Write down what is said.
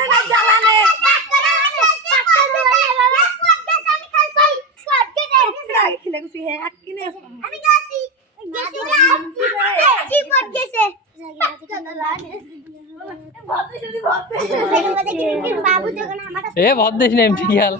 ነገር ያላ ይሄ ቦዴሽ ነው የሚያል